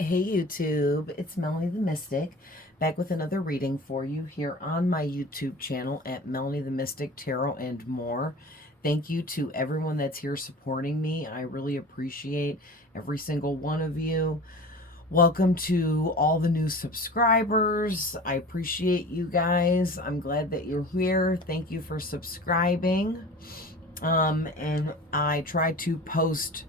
Hey YouTube, it's Melanie the Mystic, back with another reading for you here on my YouTube channel at Melanie the Mystic Tarot and More. Thank you to everyone that's here supporting me. I really appreciate every single one of you. Welcome to all the new subscribers. I appreciate you guys. I'm glad that you're here. Thank you for subscribing. And I try to post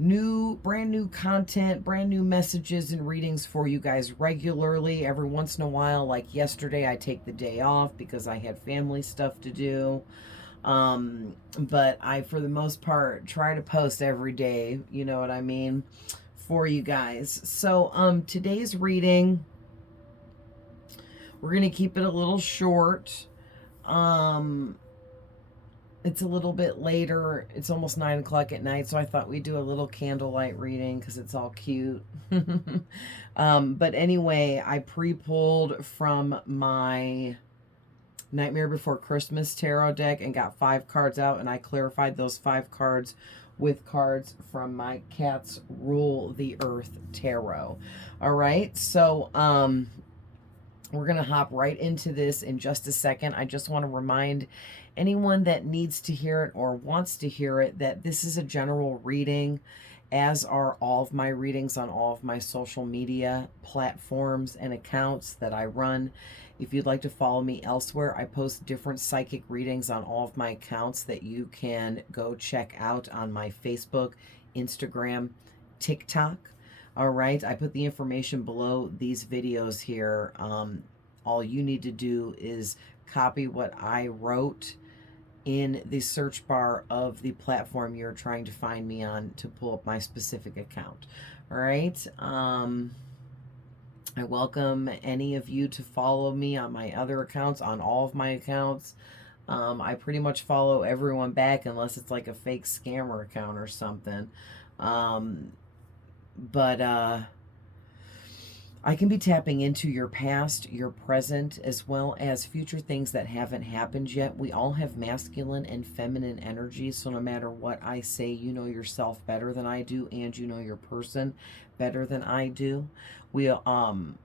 brand new content, brand new messages and readings for you guys regularly. Every once in a while, like yesterday, I take the day off because I had family stuff to do. But I, for the most part, try to post every day, you know what I mean, for you guys. So, today's reading, we're going to keep it a little short. It's a little bit later. It's almost 9 o'clock at night, so I thought we'd do a little candlelight reading because it's all cute. But anyway, I pre-pulled from my Nightmare Before Christmas tarot deck and got 5 cards out, and I clarified those 5 cards with cards from my Cats Rule the Earth tarot. All right, so we're going to hop right into this in just a second. I just want to remind anyone that needs to hear it or wants to hear it that this is a general reading, as are all of my readings on all of my social media platforms and accounts that I run. If you'd like to follow me elsewhere, I post different psychic readings on all of my accounts that you can go check out on my Facebook, Instagram, TikTok. All right, I put the information below these videos here. All you need to do is copy what I wrote in the search bar of the platform you're trying to find me on to pull up my specific account. All right. I welcome any of you to follow me on my other accounts, on all of my accounts. I pretty much follow everyone back unless it's like a fake scammer account or something. But I can be tapping into your past, your present, as well as future things that haven't happened yet. We all have masculine and feminine energy, so no matter what I say, you know yourself better than I do, and you know your person better than I do. Oh,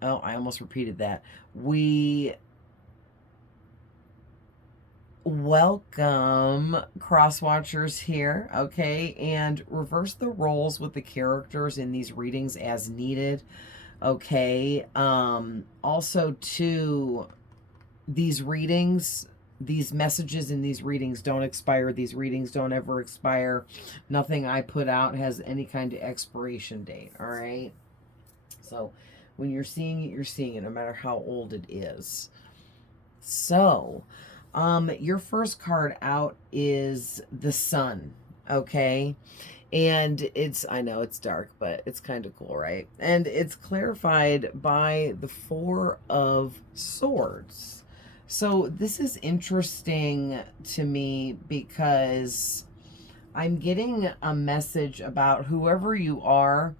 I almost repeated that. We welcome cross watchers here, okay, and reverse the roles with the characters in these readings as needed. Okay. Also, too, these readings, these messages in these readings don't expire. These readings don't ever expire. Nothing I put out has any kind of expiration date. All right. So when you're seeing it, you're seeing it, no matter how old it is. So, your first card out is the Sun. Okay. And it's, I know it's dark, but it's kind of cool, right? And it's clarified by the Four of Swords. So this is interesting to me because I'm getting a message about whoever you are.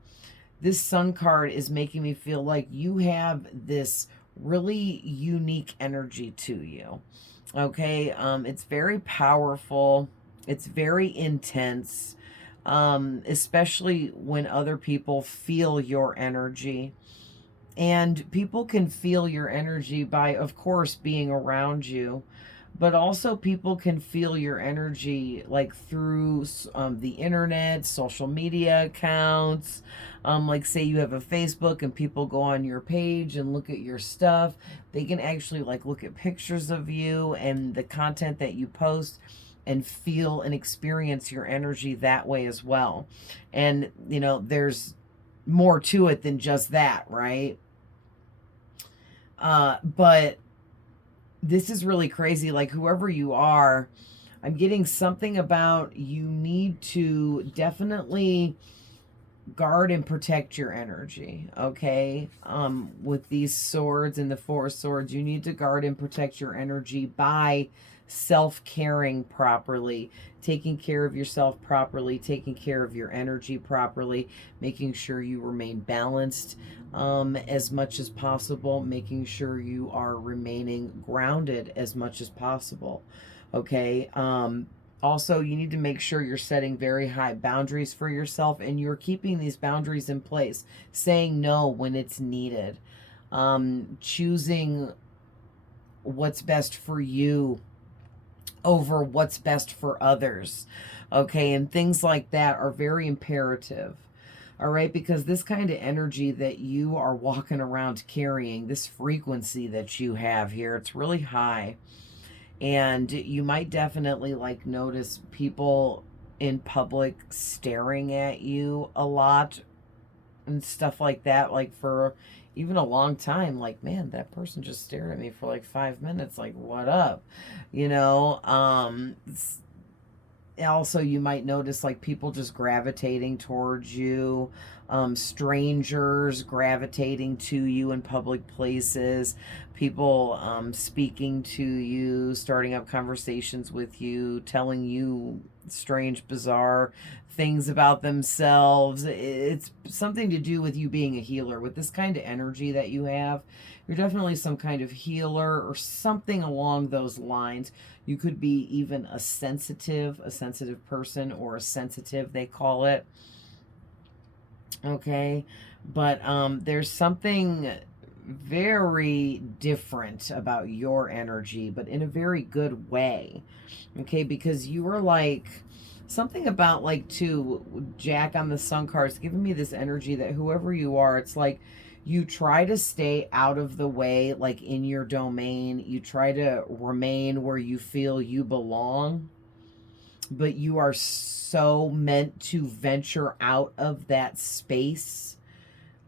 This Sun card is making me feel like you have this really unique energy to you. Okay, it's very powerful. It's very intense, especially when other people feel your energy. And people can feel your energy by, of course, being around you, but also people can feel your energy like through the internet, social media accounts. Like say you have a Facebook and people go on your page and look at your stuff. They can actually like look at pictures of you and the content that you post and feel and experience your energy that way as well. And, you know, there's more to it than just that, right? But this is really crazy. Like, whoever you are, I'm getting something about you need to definitely guard and protect your energy, okay? With these swords and the Four Swords, you need to guard and protect your energy by self-caring properly, taking care of yourself properly, taking care of your energy properly, making sure you remain balanced as much as possible, making sure you are remaining grounded as much as possible, okay? Also, you need to make sure you're setting very high boundaries for yourself and you're keeping these boundaries in place, saying no when it's needed, choosing what's best for you over what's best for others. Okay, and things like that are very imperative. All right, because this kind of energy that you are walking around carrying, this frequency that you have here, it's really high. And you might definitely like notice people in public staring at you a lot and stuff like that, like for even a long time. Like, man, that person just stared at me for like 5 minutes, like, what up, you know? Also, you might notice like people just gravitating towards you, strangers gravitating to you in public places, people speaking to you, starting up conversations with you, telling you strange, bizarre things about themselves. It's something to do with you being a healer. With this kind of energy that you have, you're definitely some kind of healer or something along those lines. You could be even a sensitive person, or a sensitive, they call it. Okay. But there's something very different about your energy, but in a very good way. Okay, because you were like something about like to Jack on the Sun cards giving me this energy that whoever you are, it's like you try to stay out of the way, like in your domain. You try to remain where you feel you belong, but you are so meant to venture out of that space.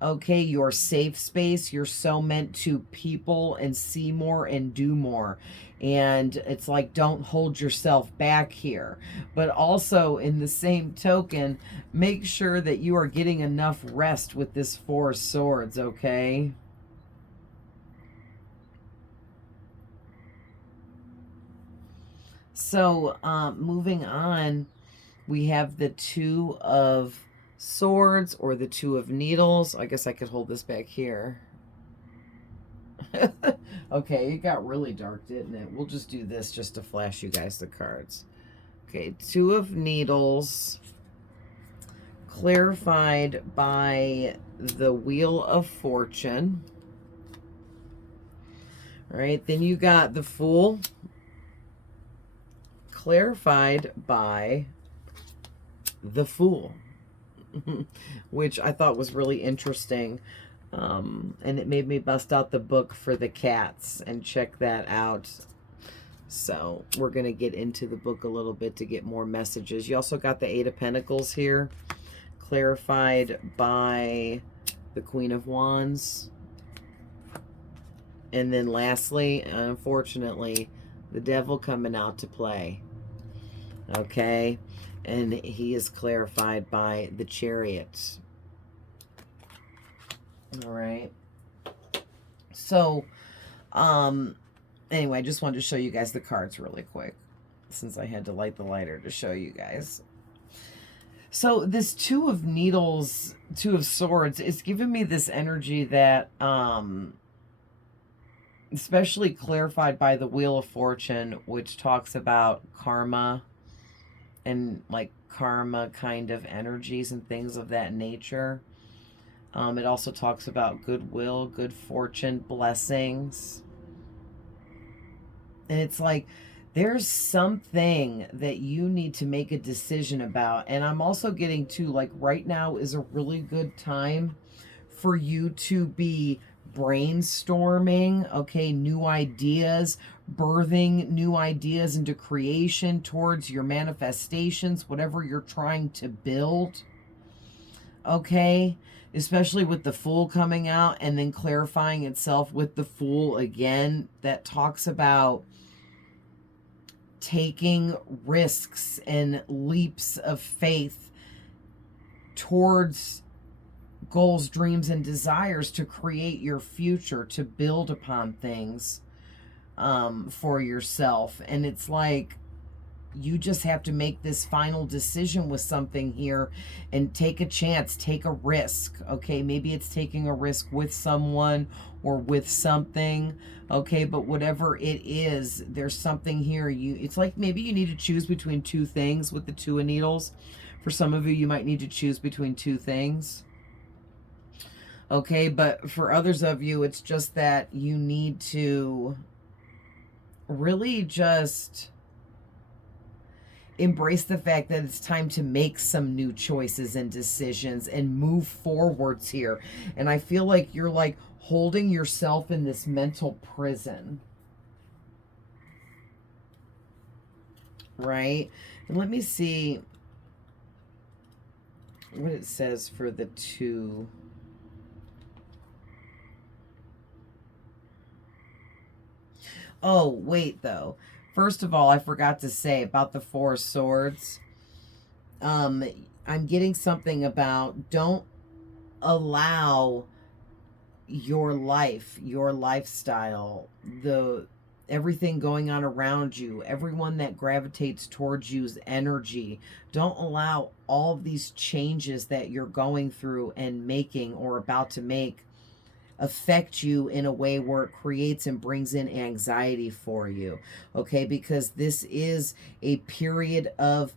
Okay, your safe space, you're so meant to people and see more and do more. And it's like, don't hold yourself back here. But also, in the same token, make sure that you are getting enough rest with this Four of Swords, okay? So, moving on, we have the Two of Swords, or the Two of Needles. I guess I could hold this back here. Okay, it got really dark, didn't it? We'll just do this just to flash you guys the cards. Okay, Two of Needles, clarified by the Wheel of Fortune. All right, then you got the Fool, clarified by the Fool, which I thought was really interesting. And it made me bust out the book for the cats and check that out. So we're going to get into the book a little bit to get more messages. You also got the Eight of Pentacles here, clarified by the Queen of Wands. And then lastly, unfortunately, the Devil coming out to play. Okay? And he is clarified by the Chariot. All right. So, anyway, I just wanted to show you guys the cards really quick, since I had to light the lighter to show you guys. So this Two of Needles, Two of Swords, is giving me this energy that, especially clarified by the Wheel of Fortune, which talks about karma and like karma kind of energies and things of that nature. It also talks about goodwill, good fortune, blessings. And it's like, there's something that you need to make a decision about. And I'm also getting to, like, right now is a really good time for you to be brainstorming, okay, new ideas, birthing new ideas into creation towards your manifestations, whatever you're trying to build, okay? Especially with the Fool coming out and then clarifying itself with the Fool again, that talks about taking risks and leaps of faith towards goals, dreams, and desires to create your future, to build upon things for yourself. And it's like, you just have to make this final decision with something here and take a chance, take a risk. Okay, maybe it's taking a risk with someone or with something. Okay, but whatever it is, there's something here. It's like maybe you need to choose between two things with the Two of Needles. For some of you, you might need to choose between two things. Okay, but for others of you, it's just that you need to really just embrace the fact that it's time to make some new choices and decisions and move forwards here. And I feel like you're like holding yourself in this mental prison. Right? And let me see what it says for the two. Oh, wait, though. First of all, I forgot to say about the Four of Swords. I'm getting something about don't allow your life, your lifestyle, everything going on around you, everyone that gravitates towards you's energy. Don't allow all of these changes that you're going through and making or about to make affect you in a way where it creates and brings in anxiety for you. Okay, because this is a period of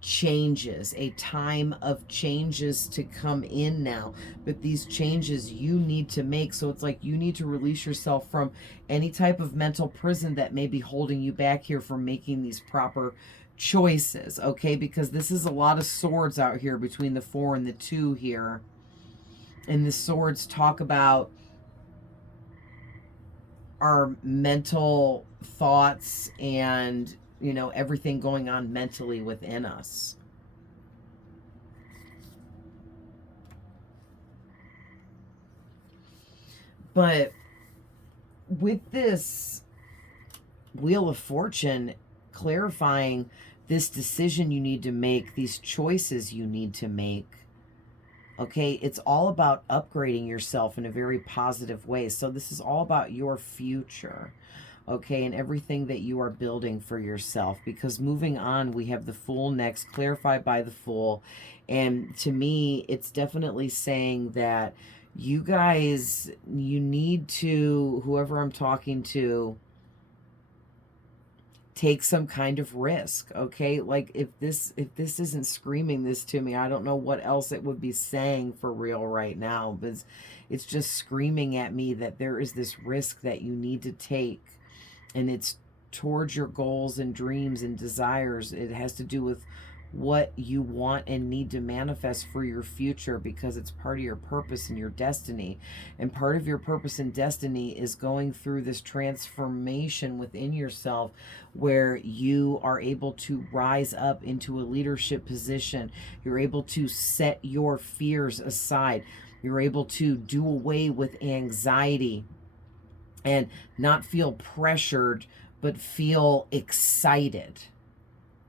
changes, a time of changes to come in now. But these changes you need to make. So it's like you need to release yourself from any type of mental prison that may be holding you back here from making these proper choices. Okay, because this is a lot of swords out here between the 4 and the 2 here. And the swords talk about our mental thoughts and, you know, everything going on mentally within us. But with this Wheel of Fortune clarifying this decision you need to make, these choices you need to make, okay, it's all about upgrading yourself in a very positive way. So this is all about your future, okay, and everything that you are building for yourself. Because moving on, we have the Fool next, clarified by the Fool. And to me, it's definitely saying that you guys, you need to, whoever I'm talking to, take some kind of risk. Okay, like if this isn't screaming this to me, I don't know what else it would be saying for real right now, but it's just screaming at me that there is this risk that you need to take, and it's towards your goals and dreams and desires. It has to do with what you want and need to manifest for your future, because it's part of your purpose and your destiny. And part of your purpose and destiny is going through this transformation within yourself where you are able to rise up into a leadership position. You're able to set your fears aside. You're able to do away with anxiety and not feel pressured, but feel excited,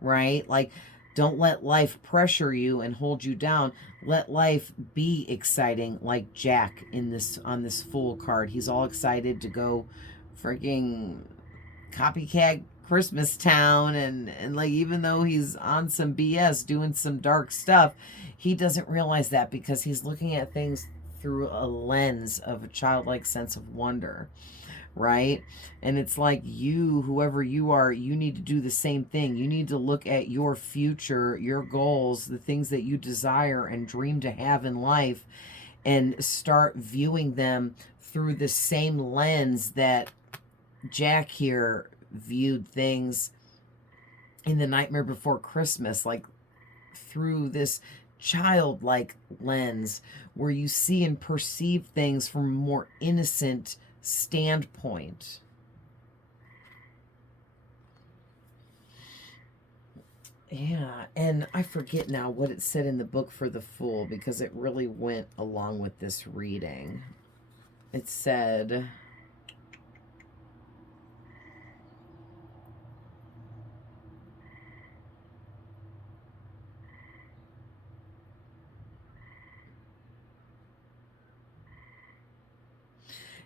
right? Like, don't let life pressure you and hold you down. Let life be exciting, like Jack in this, on this Fool card. He's all excited to go freaking copycat Christmas town, and like, even though he's on some BS doing some dark stuff, he doesn't realize that because he's looking at things through a lens of a childlike sense of wonder, right? And it's like, you, whoever you are, you need to do the same thing. You need to look at your future, your goals, the things that you desire and dream to have in life, and start viewing them through the same lens that Jack here viewed things in The Nightmare Before Christmas, like through this childlike lens where you see and perceive things from a more innocent standpoint. Yeah, and I forget now what it said in the book for the Fool, because it really went along with this reading. It said,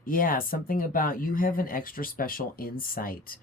yeah, something about you have an extra special insight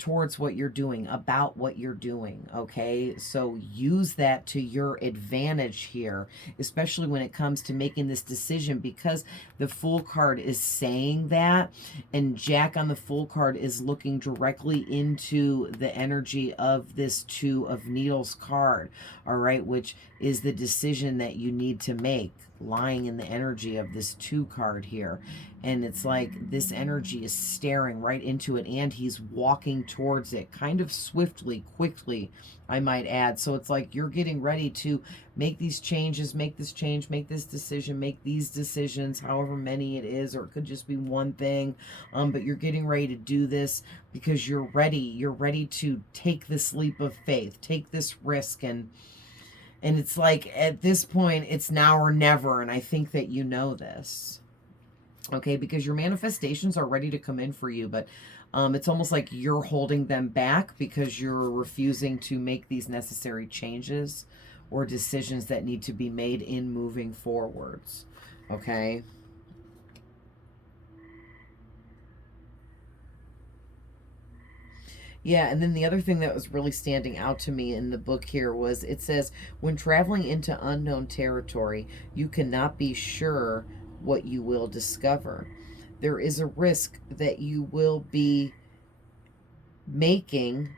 towards what you're doing, about what you're doing, okay? So use that to your advantage here, especially when it comes to making this decision, because the Fool card is saying that, and Jack on the Fool card is looking directly into the energy of this Two of Needles card, all right, which is the decision that you need to make, lying in the energy of this 2 card here. And it's like this energy is staring right into it, and he's walking towards it kind of swiftly, quickly, I might add. So it's like you're getting ready to make these changes, make this change, make this decision, make these decisions, however many it is, or it could just be one thing. But you're getting ready to do this because you're ready. You're ready to take this leap of faith, take this risk, and it's like at this point, it's now or never. And I think that you know this, okay, because your manifestations are ready to come in for you. But it's almost like you're holding them back because you're refusing to make these necessary changes or decisions that need to be made in moving forwards, okay? Yeah, and then the other thing that was really standing out to me in the book here was it says, when traveling into unknown territory, you cannot be sure what you will discover. There is a risk that you will be making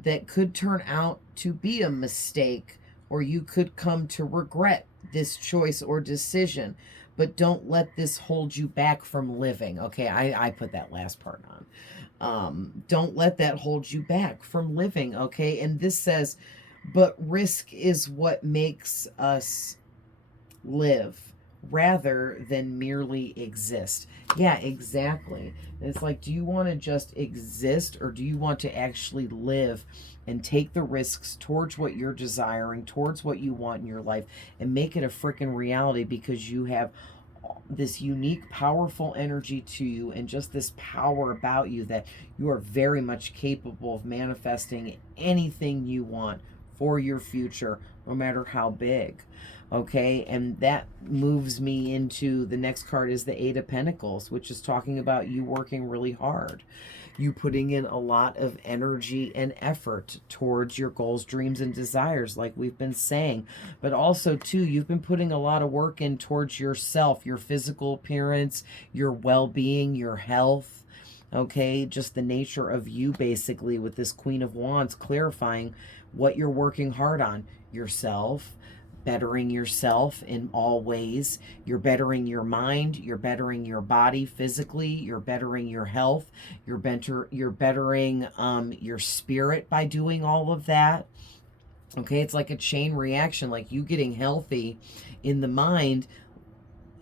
that could turn out to be a mistake, or you could come to regret this choice or decision. But don't let this hold you back from living. Okay, I put that last part on. Don't let that hold you back from living, okay? And this says, but risk is what makes us live rather than merely exist. Yeah, exactly. And it's like, do you want to just exist, or do you want to actually live and take the risks towards what you're desiring, towards what you want in your life, and make it a freaking reality, because you have this unique, powerful energy to you, and just this power about you that you are very much capable of manifesting anything you want for your future, no matter how big. Okay, and that moves me into the next card is the Eight of Pentacles, which is talking about you working really hard. You putting in a lot of energy and effort towards your goals, dreams, and desires, like we've been saying. But also, too, you've been putting a lot of work in towards yourself, your physical appearance, your well-being, your health. Okay, just the nature of you, basically, with this Queen of Wands clarifying what you're working hard on. Yourself, bettering yourself in all ways. You're bettering your mind, you're bettering your body physically, you're bettering your health, you're bettering your spirit by doing all of that. Okay, it's like a chain reaction, like you getting healthy in the mind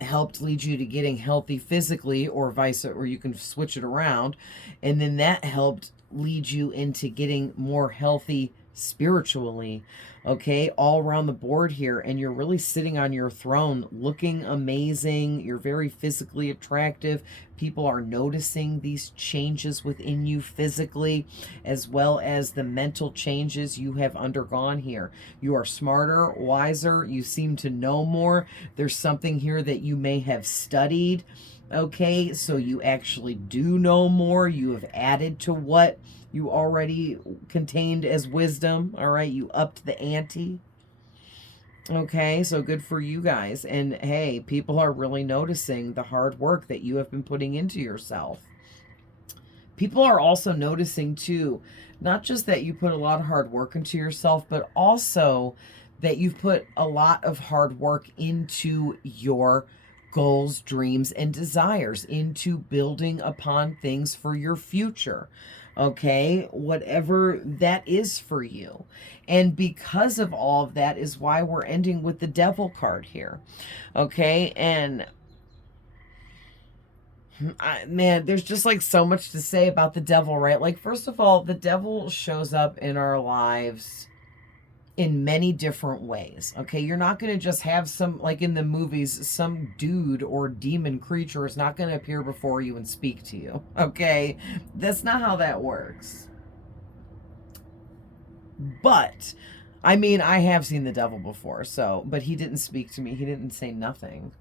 helped lead you to getting healthy physically, or or you can switch it around, and then that helped lead you into getting more healthy spiritually. Okay, all around the board here, and you're really sitting on your throne looking amazing. You're very physically attractive. People are noticing these changes within you physically, as well as the mental changes you have undergone here. You are smarter, wiser, you seem to know more. There's something here that you may have studied. Okay, so you actually do know more. You have added to what you already contained as wisdom. All right, you upped the ante. Okay, so good for you guys. And hey, people are really noticing the hard work that you have been putting into yourself. People are also noticing too, not just that you put a lot of hard work into yourself, but also that you've put a lot of hard work into your goals, dreams, and desires, into building upon things for your future. Okay, whatever that is for you. And because of all of that is why we're ending with the Devil card here. Okay, and man, there's just like so much to say about the devil, right? Like, first of all, the devil shows up in our lives in many different ways. Okay, you're not going to just have some, like in the movies, some dude or demon creature is not going to appear before you and speak to you. Okay, that's not how that works. But I mean, I have seen the devil before, so, but he didn't speak to me. He didn't say nothing.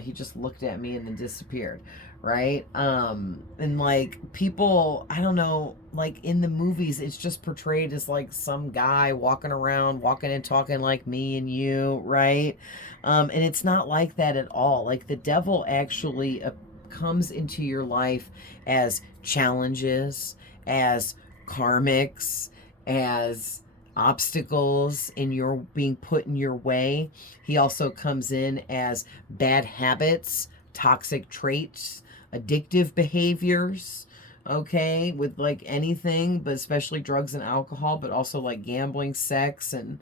He just looked at me and then disappeared, right? And like people, I don't know, like in the movies, it's just portrayed as like some guy walking around, walking and talking like me and you, right? And it's not like that at all. Like the devil actually comes into your life as challenges, as karmics, as obstacles in your being put in your way. He also comes in as bad habits, toxic traits, addictive behaviors, okay, with like anything, but especially drugs and alcohol, but also like gambling, sex, and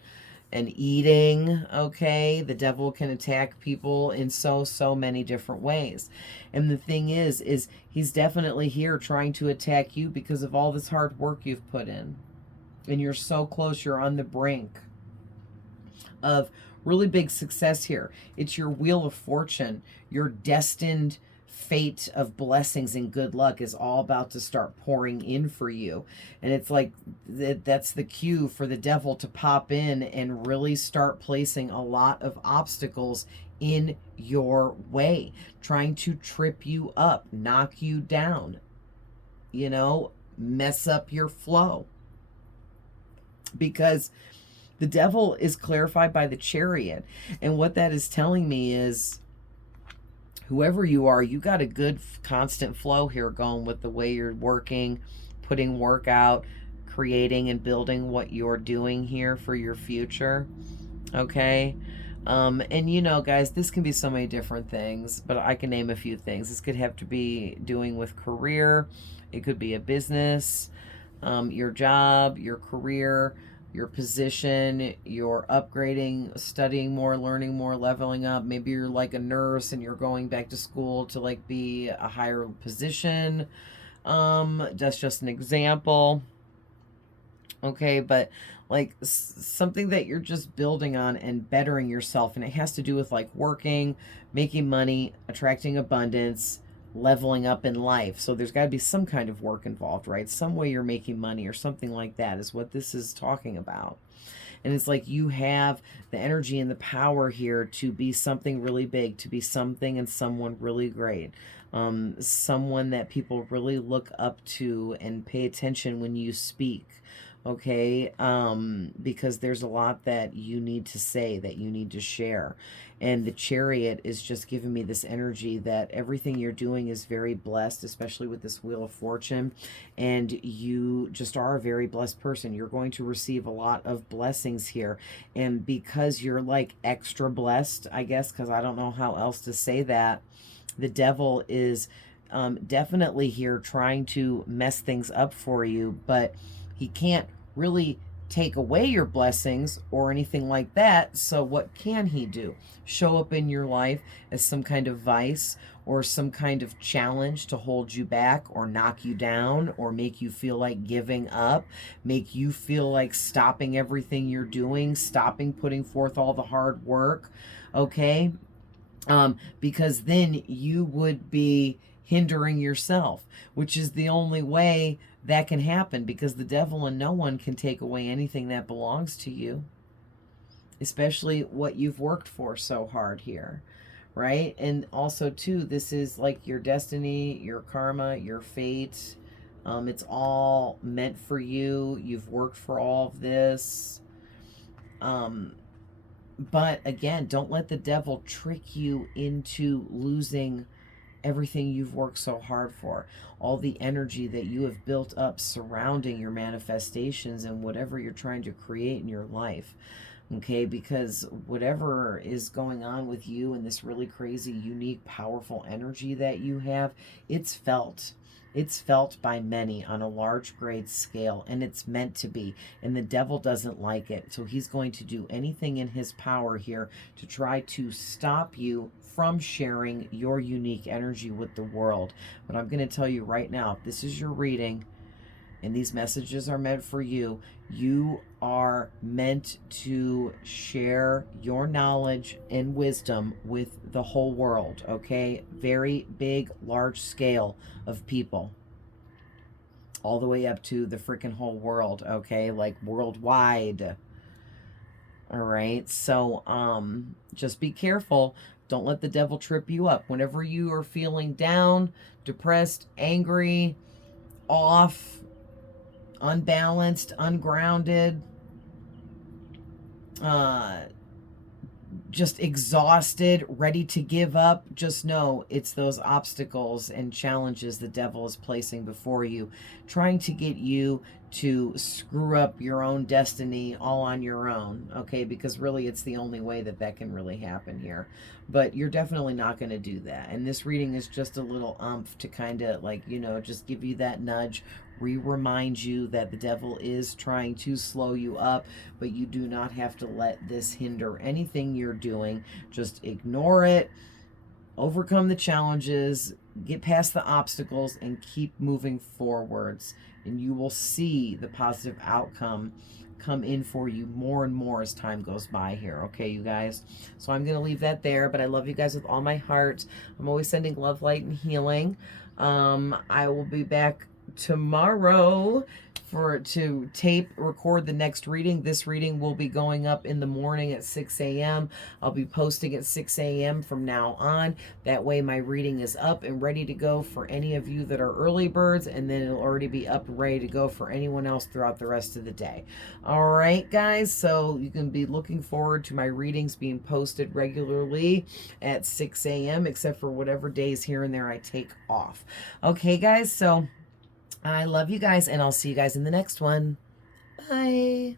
eating, okay? The devil can attack people in so many different ways. And the thing is he's definitely here trying to attack you because of all this hard work you've put in. And you're so close, you're on the brink of really big success here. It's your wheel of fortune, your destined fate of blessings and good luck is all about to start pouring in for you. And it's like that's the cue for the devil to pop in and really start placing a lot of obstacles in your way, trying to trip you up, knock you down, you know, mess up your flow. Because the devil is clarified by the Chariot. And what that is telling me is whoever you are, you got a good constant flow here going with the way you're working, putting work out, creating and building what you're doing here for your future. Okay. And you know, guys, this can be so many different things, but I can name a few things. This could have to be doing with career. It could be a business, your job, your career, your position, you're upgrading, studying more, learning more, leveling up. Maybe you're like a nurse and you're going back to school to like be a higher position. That's just an example. Okay, but like something that you're just building on and bettering yourself, and it has to do with like working, making money, attracting abundance, leveling up in life. So there's got to be some kind of work involved, right? Some way you're making money or something like that is what this is talking about. And it's like you have the energy and the power here to be something really big, to be something and someone really great. Someone that people really look up to and pay attention when you speak. Okay, because there's a lot that you need to say, that you need to share. And the Chariot is just giving me this energy that everything you're doing is very blessed, especially with this Wheel of Fortune. And you just are a very blessed person. You're going to receive a lot of blessings here. And because you're like extra blessed, I guess, because I don't know how else to say that, the devil is definitely here trying to mess things up for you, but he can't really take away your blessings or anything like that. So what can he do? Show up in your life as some kind of vice or some kind of challenge to hold you back or knock you down or make you feel like giving up, make you feel like stopping everything you're doing, stopping putting forth all the hard work, okay? Because then you would be hindering yourself, which is the only way that can happen, because the devil and no one can take away anything that belongs to you, especially what you've worked for so hard here, right? And also too, this is like your destiny, your karma, your fate. It's all meant for you. You've worked for all of this. But again, don't let the devil trick you into losing everything you've worked so hard for, all the energy that you have built up surrounding your manifestations and whatever you're trying to create in your life. Okay, because whatever is going on with you and this really crazy, unique, powerful energy that you have, it's felt. It's felt by many on a large grade scale, and it's meant to be. And the devil doesn't like it. So he's going to do anything in his power here to try to stop you from sharing your unique energy with the world. But I'm going to tell you right now, if this is your reading and these messages are meant for you, you are meant to share your knowledge and wisdom with the whole world, okay? Very big, large scale of people. All the way up to the freaking whole world, okay? Like worldwide. All right, so just be careful Don't let the devil trip you up. Whenever you are feeling down, depressed, angry, off, unbalanced, ungrounded, just exhausted, ready to give up, just know it's those obstacles and challenges the devil is placing before you, trying to get you to screw up your own destiny all on your own, okay? Because really it's the only way that that can really happen here. But you're definitely not going to do that. And this reading is just a little umph to kind of like, you know, just give you that nudge, remind you that the devil is trying to slow you up, but you do not have to let this hinder anything you're doing. Just ignore it, overcome the challenges, get past the obstacles, and keep moving forwards. And you will see the positive outcome come in for you more and more as time goes by here. Okay, you guys? So I'm going to leave that there, but I love you guys with all my heart. I'm always sending love, light, and healing. I will be back tomorrow to record the next reading. This reading will be going up in the morning at 6 a.m. I'll be posting at 6 a.m. from now on. That way my reading is up and ready to go for any of you that are early birds, and then it'll already be up and ready to go for anyone else throughout the rest of the day. All right, guys, so you can be looking forward to my readings being posted regularly at 6 a.m. except for whatever days here and there I take off. Okay, guys, so I love you guys, and I'll see you guys in the next one. Bye.